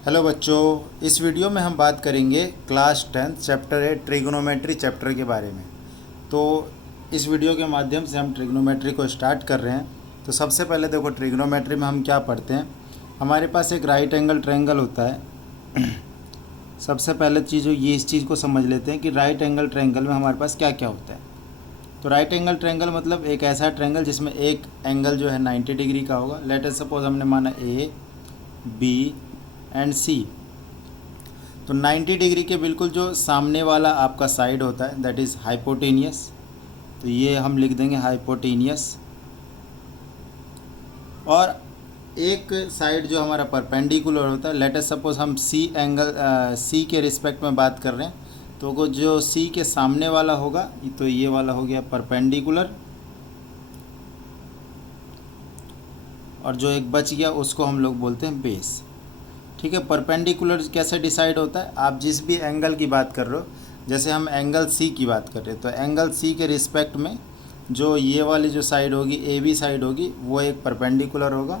Hello बच्चों, इस video में हम बात करेंगे क्लास 10 चैप्टर 8 ट्रिग्नोमेट्री चैप्टर के बारे में। तो इस वीडियो के माध्यम से हम ट्रिग्नोमेट्री को स्टार्ट कर रहे हैं। तो सबसे पहले देखो, ट्रिग्नोमेट्री में हम क्या पढ़ते हैं। हमारे पास एक राइट एंगल ट्रायंगल होता है। सबसे पहले चीज़ ये इस चीज़ को समझ लेते हैं कि राइट एंगल ट्रायंगल में हमारे पास क्या क्या होता है। तो राइट एंगल ट्रायंगल मतलब एक ऐसा ट्रायंगल जिसमें एक एंगल जो है 90 डिग्री का होगा। लेट अस सपोज हमने माना ए, बी एंड सी। तो 90 डिग्री के बिल्कुल जो सामने वाला आपका साइड होता है दैट इज़ हाइपोटेनियस। तो ये हम लिख देंगे हाइपोटेनियस। और एक साइड जो हमारा परपेंडिकुलर होता है, लेट अस सपोज हम सी एंगल सी के रिस्पेक्ट में बात कर रहे हैं, तो वो जो सी के सामने वाला होगा तो ये वाला हो गया परपेंडिकुलर, और जो एक बच गया उसको हम लोग बोलते हैं बेस। ठीक है। परपेंडिकुलर कैसे डिसाइड होता है, आप जिस भी एंगल की बात कर रहे हो, जैसे हम एंगल सी की बात कर रहे हैं, तो एंगल सी के रिस्पेक्ट में जो ये वाली जो साइड होगी, ए बी साइड होगी, वो एक परपेंडिकुलर होगा,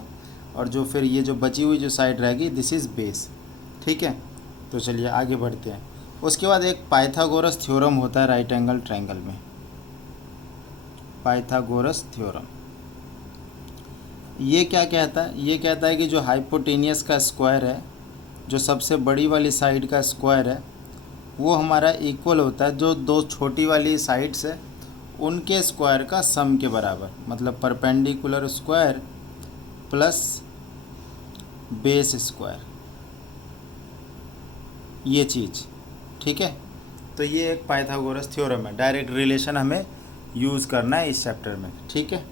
और जो फिर ये जो बची हुई जो साइड रहेगी दिस इज़ बेस। ठीक है। तो चलिए आगे बढ़ते हैं। उसके बाद एक पाइथागोरस थ्योरम होता है राइट एंगल ट्रायंगल में, पाइथागोरस थ्योरम। ये क्या कहता है, ये कहता है कि जो हाइपोटेनियस का स्क्वायर है, जो सबसे बड़ी वाली साइड का स्क्वायर है, वो हमारा इक्वल होता है जो दो छोटी वाली साइड्स है उनके स्क्वायर का सम के बराबर। मतलब perpendicular square plus base square, ये चीज़। ठीक है। तो ये एक पाइथागोरस थ्योरम है, डायरेक्ट रिलेशन हमें यूज़ करना है इस चैप्टर में। ठीक है।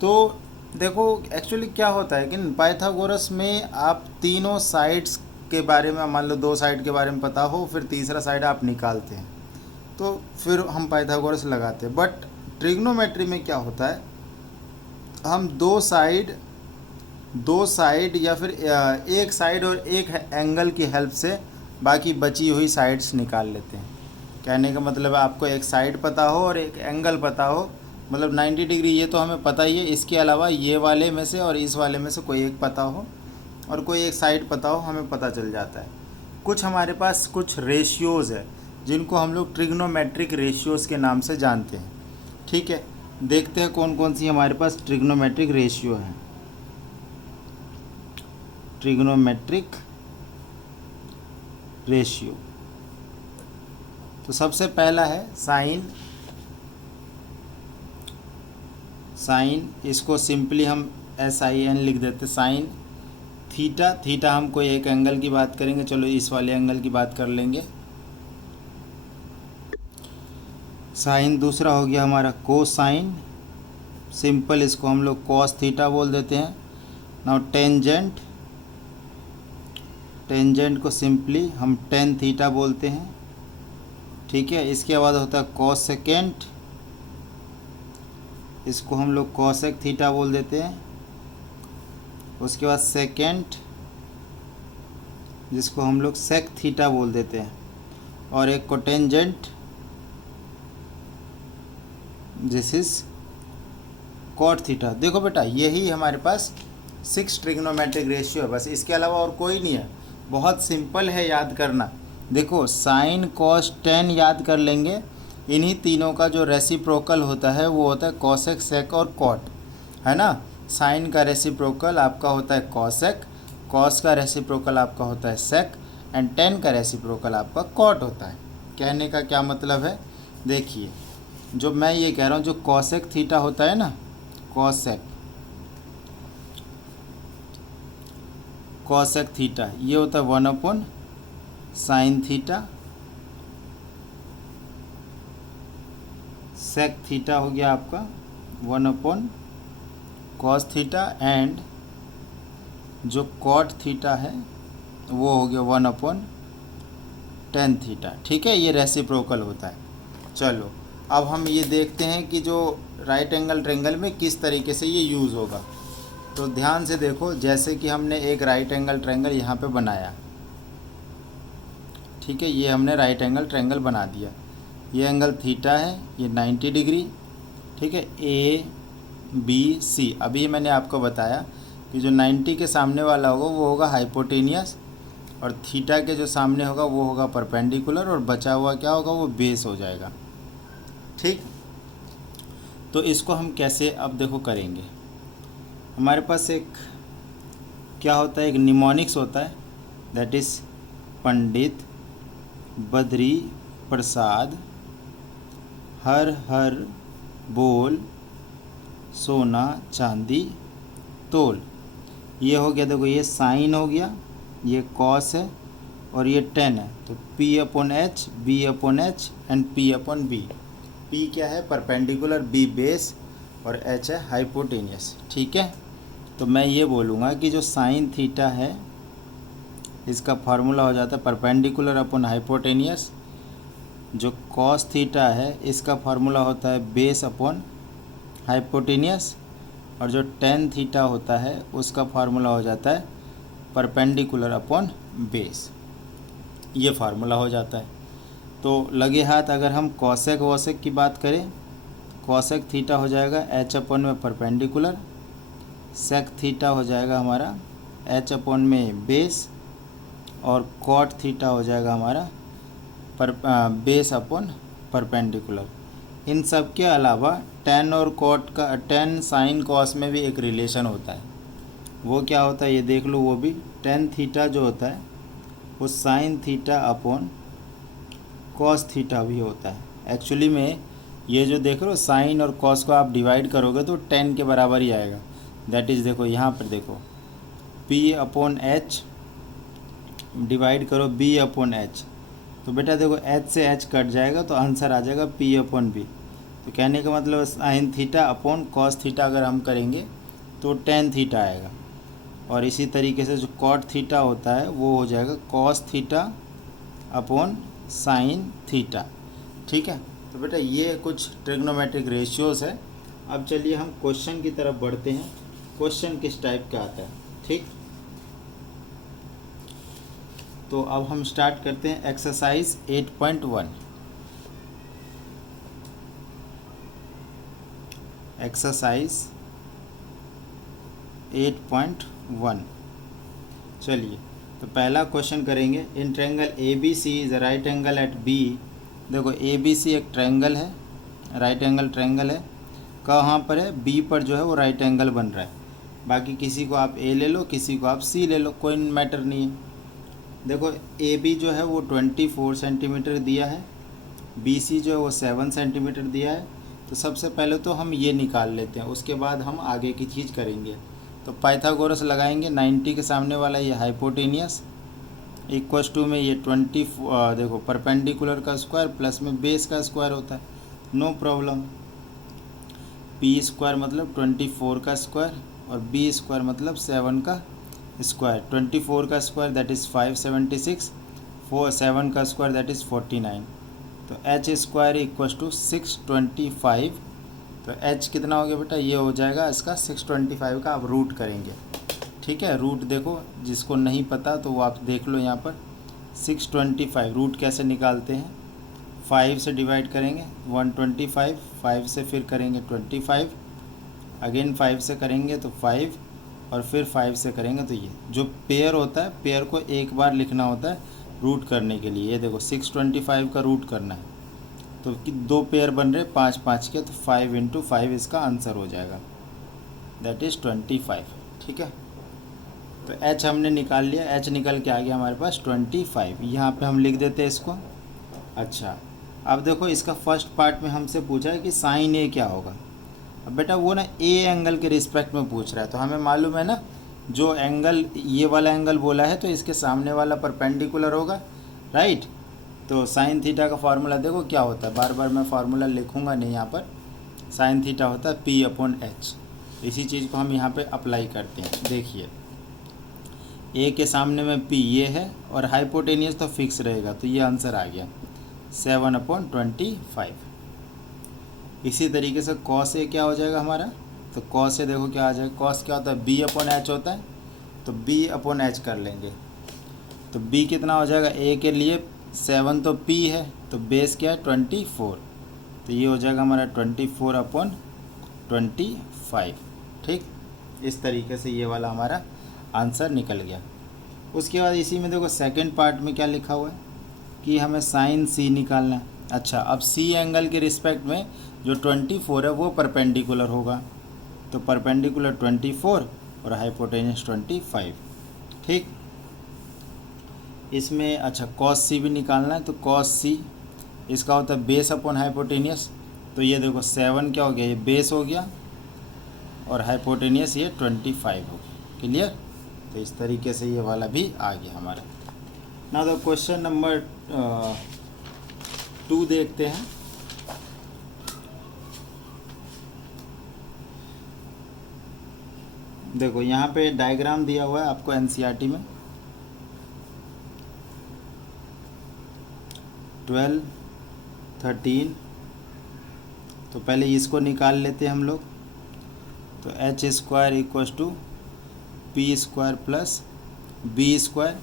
तो देखो एक्चुअली क्या होता है कि पाइथागोरस में आप तीनों साइड्स के बारे में, मान लो दो साइड के बारे में पता हो, फिर तीसरा साइड आप निकालते हैं, तो फिर हम पाइथागोरस लगाते हैं। बट ट्रिग्नोमेट्री में क्या होता है, हम दो साइड या फिर एक साइड और एक एंगल की हेल्प से बाकी बची हुई साइड्स निकाल लेते हैं। कहने का मतलब है आपको एक साइड पता हो और एक एंगल पता हो, मतलब 90 डिग्री ये तो हमें पता ही है, इसके अलावा ये वाले में से और इस वाले में से कोई एक पता हो और कोई एक साइड पता हो, हमें पता चल जाता है। कुछ हमारे पास कुछ रेशियोज़ है जिनको हम लोग ट्रिग्नोमेट्रिक रेशियोज़ के नाम से जानते हैं। ठीक है। देखते हैं कौन कौन सी हमारे पास ट्रिग्नोमेट्रिक रेशियो हैं। ट्रिग्नोमेट्रिक रेशियो, तो सबसे पहला है साइन। साइन, इसको सिंपली हम SIN लिख देते, साइन थीटा। थीटा हम कोई एक एंगल की बात करेंगे, चलो इस वाले एंगल की बात कर लेंगे। साइन दूसरा हो गया हमारा कोसाइन, सिंपल इसको हम लोग कॉस थीटा बोल देते हैं। नाउ टेंजेंट, टेंजेंट को सिंपली हम टेन थीटा बोलते हैं। ठीक है। इसके बाद होता है कॉसेकेंट, इसको हम लोग कॉसेक थीटा बोल देते हैं। उसके बाद सेकेंट, जिसको हम लोग सेक थीटा बोल देते हैं। और एक को tangent, this is cot theta. देखो बेटा, यही हमारे पास 6 ट्रिग्नोमेट्रिक रेशियो है, बस इसके अलावा और कोई नहीं है। बहुत सिंपल है याद करना। देखो साइन कॉस टेन याद कर लेंगे, इन्हीं तीनों का जो रेसिप्रोकल होता है वो होता है कॉसेक, सेक और कॉट, है ना। साइन का रेसिप्रोकल आपका होता है कॉसेक, कॉस का रेसिप्रोकल आपका होता है सेक, एंड टेन का रेसिप्रोकल आपका कॉट होता है। कहने का क्या मतलब है, देखिए जो मैं ये कह रहा हूँ, जो कॉसेक थीटा होता है ना, कॉसेक, कॉसेक थीटा ये होता है 1 साइन थीटा। सेक थीटा हो गया आपका 1 कॉस थीटा, एंड जो कॉट थीटा है वो हो गया 1 टेन थीटा। ठीक है। ये रेसिप्रोकल होता है। चलो अब हम ये देखते हैं कि जो राइट एंगल ट्रायंगल में किस तरीके से ये यूज़ होगा। तो ध्यान से देखो, जैसे कि हमने एक राइट एंगल ट्रायंगल यहाँ पे बनाया। ठीक है। ये हमने राइट एंगल ट्रायंगल बना दिया, ये एंगल थीटा है, ये 90 डिग्री। ठीक है। ABC, अभी मैंने आपको बताया कि जो 90 के सामने वाला होगा वो होगा हाइपोटेनियस, और थीटा के जो सामने होगा वो होगा परपेंडिकुलर, और बचा हुआ क्या होगा, वो बेस हो जाएगा। ठीक, तो इसको हम कैसे अब देखो करेंगे। हमारे पास एक क्या होता है, एक निमोनिक्स होता है, दैट इज़ पंडित बद्री प्रसाद हर हर बोल सोना चांदी तोल। ये हो गया, देखो ये साइन हो गया, ये कॉस है और ये टेन है। तो P upon H, B upon H and P upon B. P क्या है, परपेंडिकुलर, B बेस और H है हाइपोटेनियस। ठीक है, तो मैं ये बोलूँगा कि जो साइन थीटा है इसका फार्मूला हो जाता है परपेंडिकुलर अपॉन हाइपोटेनियस। जो कॉस थीटा है इसका फार्मूला होता है बेस अपॉन हाइपोटेनियस, और जो टेन थीटा होता है उसका फार्मूला हो जाता है परपेंडिकुलर अपॉन बेस। ये फार्मूला हो जाता है। तो लगे हाथ अगर हम कॉसेक वॉसेक की बात करें, कॉसेक थीटा हो जाएगा एच अपॉन में परपेंडिकुलर, सेक थीटा हो जाएगा हमारा एच अपॉन में बेस, और कॉट थीटा हो जाएगा हमारा बेस अपॉन परपेंडिकुलर। इन सब के अलावा टेन और कॉट का, टेन साइन कॉस में भी एक रिलेशन होता है। वो क्या होता है ये देख लो, वो भी टेन थीटा जो होता है वो sine theta upon cos theta भी होता है। एक्चुअली में ये जो देख रहे हो साइन और कॉस को आप डिवाइड करोगे तो टेन के बराबर ही आएगा। दैट इज़ देखो यहाँ पर देखो P अपॉन एच डिवाइड करो B अपॉन एच, तो बेटा देखो H से H कट जाएगा तो आंसर आ जाएगा P अपॉन बी। तो कहने का मतलब sine theta upon cos theta अगर हम करेंगे तो टेन थीटा आएगा, और इसी तरीके से जो कॉट थीटा होता है वो हो जाएगा cos theta upon sine theta. ठीक है, तो बेटा ये कुछ ट्रिग्नोमेट्रिक रेशियोज़ है। अब चलिए हम क्वेश्चन की तरफ बढ़ते हैं। क्वेश्चन किस टाइप का आता है, ठीक। तो अब हम स्टार्ट करते हैं एक्सरसाइज 8.1। एक्सरसाइज 8.1। चलिए, तो पहला क्वेश्चन करेंगे। In triangle A B C is right angle at B. देखो ए बी सी एक ट्रायंगल है, राइट एंगल ट्रायंगल है। कहाँ पर है, बी पर जो है वो राइट एंगल बन रहा है। बाकी किसी को आप ए ले लो, किसी को आप सी ले लो, कोई मैटर नहीं है। देखो ए बी जो है वो 24 सेंटीमीटर दिया है, बी सी जो है वो 7 सेंटीमीटर दिया है। तो सबसे पहले तो हम ये निकाल लेते हैं, उसके बाद हम आगे की चीज़ करेंगे। तो पाइथागोरस लगाएंगे, 90 के सामने वाला ये हाइपोटेनियस इक्वस टू में ये 20 देखो परपेंडिकुलर का स्क्वायर प्लस में बेस का स्क्वायर होता है, नो प्रॉब्लम। पी स्क्वायर मतलब 24 का स्क्वायर और बी स्क्वायर मतलब 7 का स्क्वायर। 24 का स्क्वायर दैट इज़ 576, 7 का स्क्वायर दैट इज़ 49। तो एच स्क्वायर इक्वस टू 625। तो एच कितना हो गया बेटा, ये हो जाएगा इसका 625 का। आप रूट करेंगे, ठीक है। रूट देखो, जिसको नहीं पता तो वो आप देख लो यहाँ पर 625 रूट कैसे निकालते हैं। 5 से डिवाइड करेंगे 125, 5 से फिर करेंगे 25, अगेन 5 से करेंगे तो 5, और फिर 5 से करेंगे तो ये जो पेयर होता है, पेयर को एक बार लिखना होता है रूट करने के लिए। ये देखो 625 का रूट करना है, तो कि दो पेयर बन रहे 5 5 के, तो 5 × 5 इसका आंसर हो जाएगा, दैट इज़ 25। ठीक है, तो h हमने निकाल लिया, h निकल के आ गया हमारे पास 25। यहाँ पे हम लिख देते हैं इसको। अच्छा, अब देखो इसका फर्स्ट पार्ट में हमसे पूछा है कि साइन ए क्या होगा। अब बेटा वो ना ए एंगल के रिस्पेक्ट में पूछ रहा है, तो हमें मालूम है ना जो एंगल ये वाला एंगल बोला है तो इसके सामने वाला परपेंडिकुलर होगा, राइट। तो साइन थीटा का फार्मूला देखो क्या होता है, बार बार मैं फार्मूला लिखूंगा नहीं यहाँ पर। साइन थीटा होता है P अपॉन एच। इसी चीज़ को हम यहाँ पे अप्लाई करते हैं। देखिए ए के सामने में P ये है और हाइपोटेनियस तो फिक्स रहेगा, तो ये आंसर आ गया 7/25। इसी तरीके से कॉस ए क्या हो जाएगा हमारा, तो कॉस ए देखो क्या आ जाएगा। कॉस क्या होता है, B अपॉन एच होता है, तो B अपॉन एच कर लेंगे। तो B कितना हो जाएगा, ए के लिए 7 तो P है, तो बेस क्या है 24, तो ये हो जाएगा हमारा 24/25। ठीक, इस तरीके से ये वाला हमारा आंसर निकल गया। उसके बाद इसी में देखो सेकंड पार्ट में क्या लिखा हुआ है कि हमें साइन सी निकालना है। अच्छा, अब सी एंगल के रिस्पेक्ट में जो 24 है वो परपेंडिकुलर होगा, तो परपेंडिकुलर 24 और हाइपोटेन्यूस 25। ठीक, इसमें अच्छा कॉस सी भी निकालना है, तो कॉस सी इसका होता है बेस अपॉन हाइपोटेनियस। तो ये देखो 7 क्या हो गया, ये बेस हो गया और हाइपोटेनियस ये 25 हो गया। क्लियर, तो इस तरीके से ये वाला भी आ गया हमारा। ना तो क्वेश्चन नंबर 2 देखते हैं। देखो यहाँ पे डायग्राम दिया हुआ है आपको एनसीईआरटी में 12, 13। तो पहले इसको निकाल लेते हैं हम लोग। तो H square equals to P square plus B square.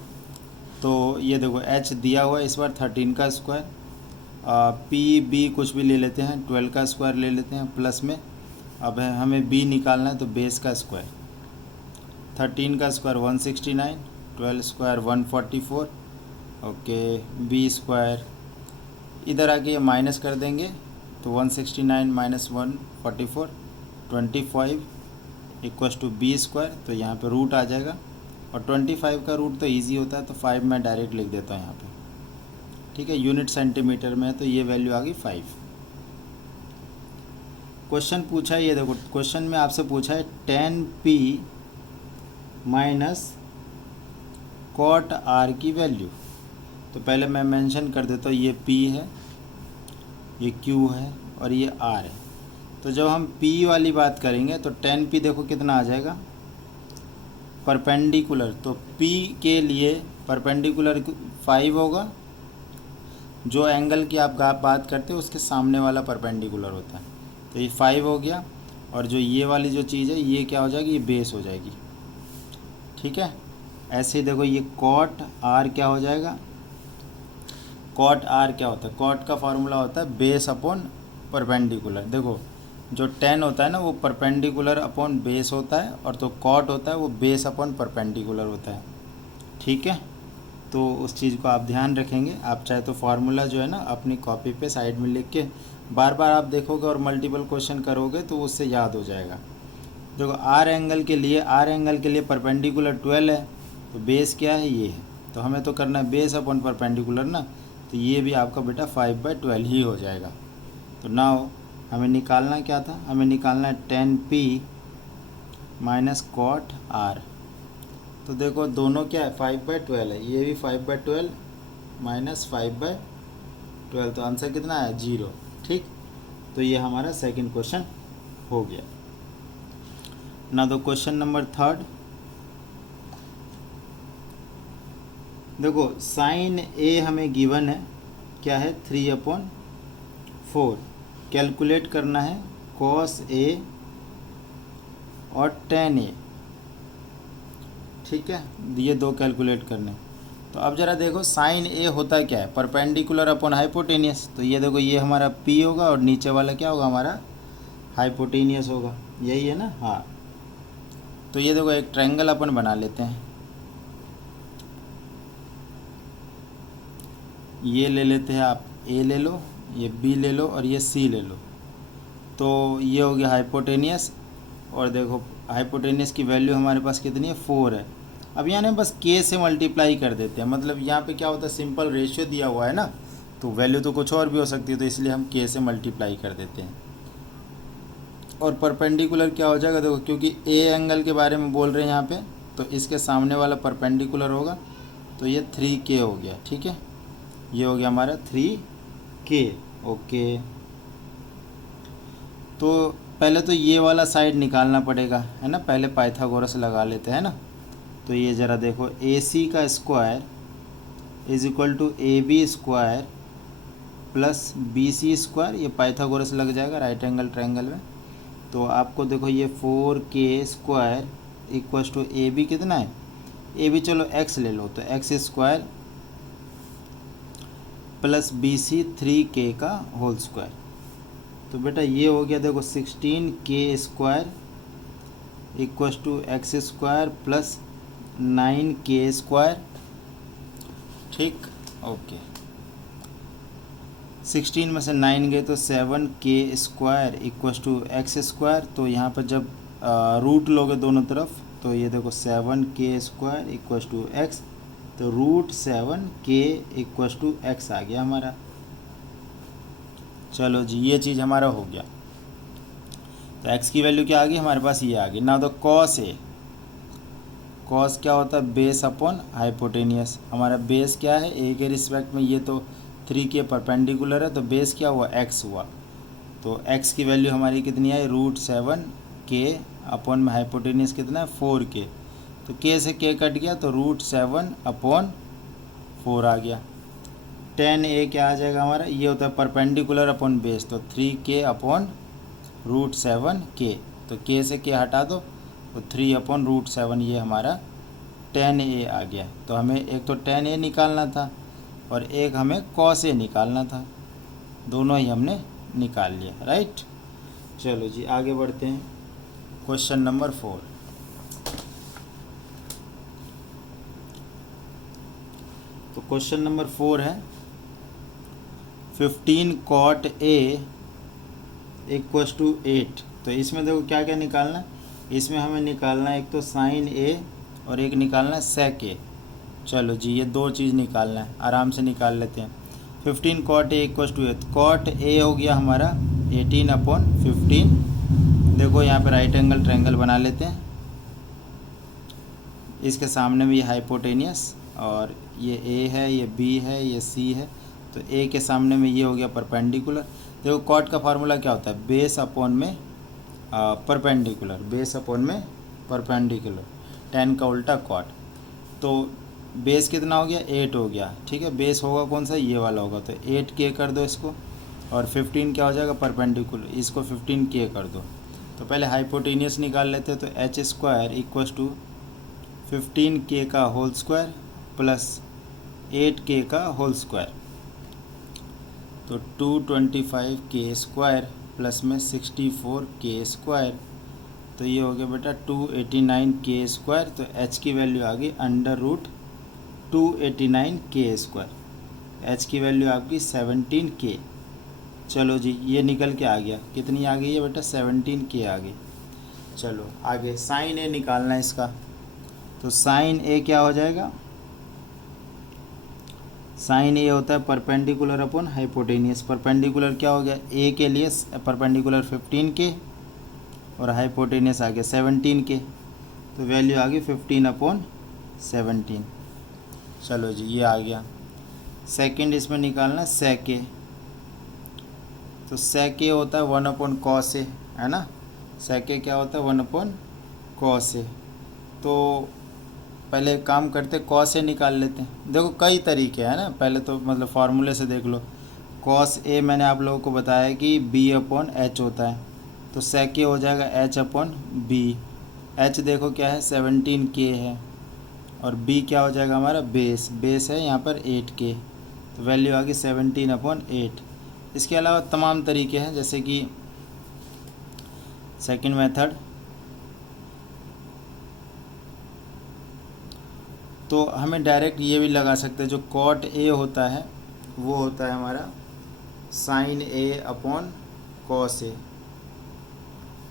तो ये देखो एच दिया हुआ है इस बार 13 का स्क्वायर, पी बी कुछ भी ले लेते हैं, 12 का स्क्वायर ले लेते हैं प्लस में। अब हमें बी निकालना है, तो बेस का स्क्वायर 13 का square 169, 12 square 144। Okay, B square इधर आके ये माइनस कर देंगे, तो 169 minus 144 25 equals to B square. तो यहाँ पे रूट आ जाएगा, और 25 का रूट तो इजी होता है, तो 5 मैं डायरेक्ट लिख देता हूँ यहाँ पे। ठीक है, यूनिट सेंटीमीटर में है, तो ये वैल्यू आ गई 5। क्वेश्चन पूछा है, ये देखो क्वेश्चन में आपसे पूछा है 10p माइनस कॉट आर की वैल्यू। तो पहले मैं मेंशन कर देता हूँ, ये p है, ये q है और ये r है। तो जब हम p वाली बात करेंगे तो 10p देखो कितना आ जाएगा, परपेंडिकुलर। तो p के लिए परपेंडिकुलर 5 होगा, जो एंगल की आप बात करते हो उसके सामने वाला परपेंडिकुलर होता है। तो ये 5 हो गया, और जो ये वाली जो चीज़ है ये क्या हो जाएगी, ये बेस हो जाएगी। ठीक है, ऐसे ही देखो ये कॉट आर क्या हो जाएगा, कॉट आर क्या होता है, कॉट का फार्मूला होता है बेस अपॉन परपेंडिकुलर। देखो जो 10 होता है ना वो परपेंडिकुलर अपॉन बेस होता है, और तो कॉट होता है वो बेस अपॉन परपेंडिकुलर होता है। ठीक है, तो उस चीज़ को आप ध्यान रखेंगे। आप चाहे तो फार्मूला जो है ना अपनी कॉपी पे साइड में लिख के बार बार आप देखोगे और मल्टीपल क्वेश्चन करोगे तो उससे याद हो जाएगा। देखो आर एंगल के लिए परपेंडिकुलर 12 है, तो बेस क्या है, ये है। तो हमें तो करना है बेस अपॉन परपेंडिकुलर ना, तो ये भी आपका बेटा 5/12 ही हो जाएगा। तो नाउ हमें निकालना क्या था, हमें निकालना है 10p माइनस कॉट आर। तो देखो दोनों क्या है, 5/12 है, ये भी 5/12 माइनस 5/12, तो आंसर कितना है, 0। ठीक, तो ये हमारा सेकंड क्वेश्चन हो गया ना। तो क्वेश्चन नंबर 3, देखो साइन ए हमें गिवन है, क्या है 3/4। कैलकुलेट करना है कॉस ए और tan ए। ठीक है, ये दो कैलकुलेट करने। तो अब ज़रा देखो साइन ए होता क्या है, परपेंडिकुलर अपॉन हाइपोटेनियस। तो ये देखो ये हमारा p होगा और नीचे वाला क्या होगा, हमारा हाइपोटेनियस होगा, यही है ना। हाँ, तो ये देखो एक ट्रायंगल अपन बना लेते हैं। ये ले लेते हैं आप, a ले लो, ये b ले लो और ये c ले लो। तो ये हो गया हाइपोटेनियस, और देखो हाइपोटेनियस की वैल्यू हमारे पास कितनी है, 4 है। अब यहाँ बस k से मल्टीप्लाई कर देते हैं, मतलब यहाँ पे क्या होता है, सिंपल रेशियो दिया हुआ है ना, तो वैल्यू तो कुछ और भी हो सकती है, तो इसलिए हम k से मल्टीप्लाई कर देते हैं। और परपेंडिकुलर क्या हो जाएगा, देखो क्योंकि a एंगल के बारे में बोल रहे हैं यहाँ पे, तो इसके सामने वाला परपेंडिकुलर होगा, तो ये 3k हो गया। ठीक है, ये हो गया हमारा 3k। ओके, तो पहले तो ये वाला साइड निकालना पड़ेगा, है ना। पहले पाइथागोरस लगा लेते हैं ना। तो ये ज़रा देखो AC का square is equal to AB square plus BC square, ये पाइथागोरस लग जाएगा राइट एंगल ट्रायंगल में। तो आपको देखो ये 4k square equals to AB कितना है, AB चलो x ले लो, तो x square plus BC 3k का होल स्क्वायर। तो बेटा ये हो गया देखो 16k square equals to x square plus 9k², ठीक, ओके। 16 में से 9 गए तो 7k² इक्वस टू x²। तो यहाँ पर जब रूट लोगे दोनों तरफ तो ये देखो 7k² इक्वस टू x, तो √7k इक्वस टू x आ गया हमारा। चलो जी, ये चीज़ हमारा हो गया। तो x की वैल्यू क्या आ गई हमारे पास, ये आ गई। Now the cos A, cos क्या होता है, बेस अपॉन हाइपोटेनियस। हमारा बेस क्या है, ए के रिस्पेक्ट में, ये तो 3 के परपेंडिकुलर है, तो बेस क्या हुआ, x हुआ। तो x की वैल्यू हमारी कितनी आई, √7k अपॉन में हाइपोटेनियस कितना है, 4k। तो k से k कट गया तो √7/4 आ गया। tan a क्या आ जाएगा हमारा, ये होता है परपेंडिकुलर अपॉन बेस, तो 3k अपॉन √7k। तो k से k हटा दो तो 3/√7, ये हमारा tan a आ गया। तो हमें एक तो tan a निकालना था और एक हमें cos a निकालना था, दोनों ही हमने निकाल लिया, राइट। चलो जी आगे बढ़ते हैं। Question number 4। तो क्वेश्चन नंबर 4 है 15 cot a इक्वस टू 8। तो इसमें देखो क्या क्या निकालना है, इसमें हमें निकालना है एक तो sin a और एक निकालना है sec a। चलो जी, ये दो चीज़ निकालना है, आराम से निकाल लेते हैं। 15 cot a equals to 8, cot a हो गया हमारा 18/15। देखो यहाँ पे राइट एंगल ट्रायंगल बना लेते हैं, इसके सामने में ये हाइपोटेनियस, और ये a है, ये b है, ये c है। तो a के सामने में ये हो गया परपेंडिकुलर। देखो कॉट का फार्मूला क्या होता है, बेस अपॉन में परपेंडिकुलर, बेस अपॉन में परपेंडिकुलर, tan का उल्टा कॉट। तो बेस कितना हो गया, 8 हो गया, ठीक है। बेस होगा कौन सा, ये वाला होगा, तो 8k कर दो इसको, और 15 क्या हो जाएगा परपेंडिकुलर, इसको 15k कर दो। तो पहले हाइपोटेनियस निकाल लेते हैं, तो h² इक्वस टू 15k का होल स्क्वायर प्लस 8k का होल स्क्वायर। तो 225k² प्लस में 64k², तो ये हो गया बेटा 289k²। तो h की वैल्यू आ गई √289k², h की वैल्यू आ गई 17k। चलो जी, ये निकल के आ गया, कितनी आ गई है बेटा, 17k आ गई। चलो आगे sin a निकालना है इसका। तो sin a क्या हो जाएगा, sin a होता है परपेंडिकुलर अपॉन हाइपोटेनियस। परपेंडिकुलर क्या हो गया, a के लिए परपेंडिकुलर 15k और हाइपोटेनियस आ गया 17k, तो वैल्यू आ गई 15/17। चलो जी, ये आ गया। सेकंड इसमें निकालना sec a। तो sec a होता है 1/cos a, है ना। sec a क्या होता है, 1/cos a। तो पहले एक काम करते, cos a निकाल लेते हैं। देखो कई तरीके हैं ना, पहले तो मतलब फार्मूले से देख लो। cos a मैंने आप लोगों को बताया कि b/h होता है, तो sec a हो जाएगा h/b। h देखो क्या है, 17k है, और b क्या हो जाएगा हमारा, बेस है यहाँ पर 8k, तो वैल्यू आ गई 17/8। इसके अलावा तमाम तरीके हैं, जैसे कि सेकंड मेथड। तो हमें डायरेक्ट ये भी लगा सकते हैं, जो cot a होता है वो होता है हमारा sin a/cos a,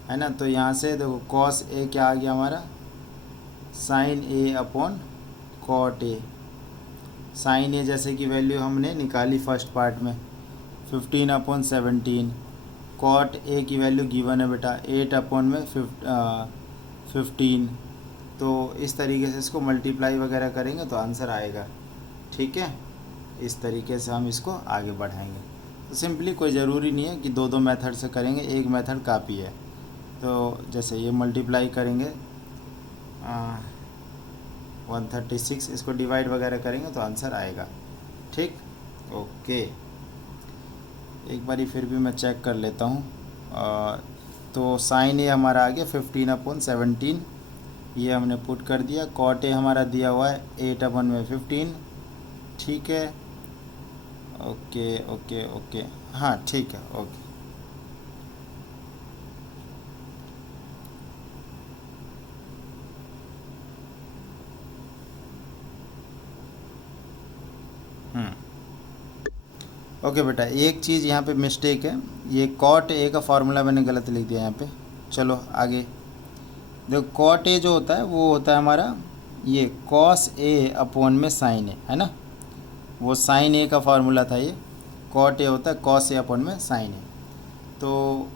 है ना। तो यहाँ से देखो cos a क्या आ गया हमारा, sin a/cot a। sin a जैसे कि वैल्यू हमने निकाली फर्स्ट पार्ट में 15/17। cot a की वैल्यू गिवन है बेटा 8/15। तो इस तरीके से इसको मल्टीप्लाई वगैरह करेंगे तो आंसर आएगा, ठीक है। इस तरीके से हम इसको आगे बढ़ाएंगे। तो सिंपली कोई ज़रूरी नहीं है कि दो दो मेथड से करेंगे, एक मेथड काफ़ी है। तो जैसे ये मल्टीप्लाई करेंगे 136, इसको डिवाइड वगैरह करेंगे तो आंसर आएगा, ठीक, ओके। एक बारी फिर भी मैं चेक कर लेता हूँ। तो साइन ए हमारा आ गया 15/17, ये हमने पुट कर दिया। कॉट ए हमारा दिया हुआ है 8/15, ठीक है, ओके ओके ओके, हाँ ठीक है, ओके। ओके बेटा, एक चीज़ यहाँ पे मिस्टेक है, ये कॉट ए का फार्मूला मैंने गलत लिख दिया यहाँ पे। चलो आगे देखो, कॉट ए जो होता है वो होता है हमारा ये कॉस ए अपॉन में साइन ए, है ना। वो साइन ए का फार्मूला था, ये कॉट ए होता है कॉस ए अपॉन में साइन ए। तो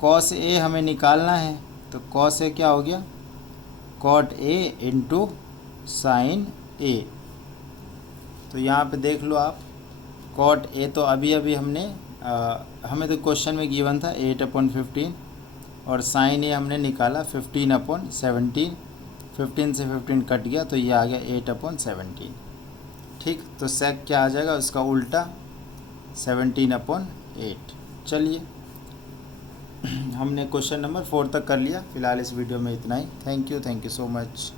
कॉस ए हमें निकालना है, तो कॉस ए क्या हो गया, कॉट ए इंटू साइन ए। तो यहाँ पे देख लो आप, कॉट ए तो अभी अभी हमने हमें तो क्वेश्चन में गिवन था 8/15, और साइन ए हमने निकाला 15/17। 15 से 15 कट गया तो ये आ गया 8/17। ठीक, तो सेक क्या आ जाएगा उसका उल्टा 17/8। चलिए हमने क्वेश्चन नंबर 4 तक कर लिया। फ़िलहाल इस वीडियो में इतना ही। Thank you so much.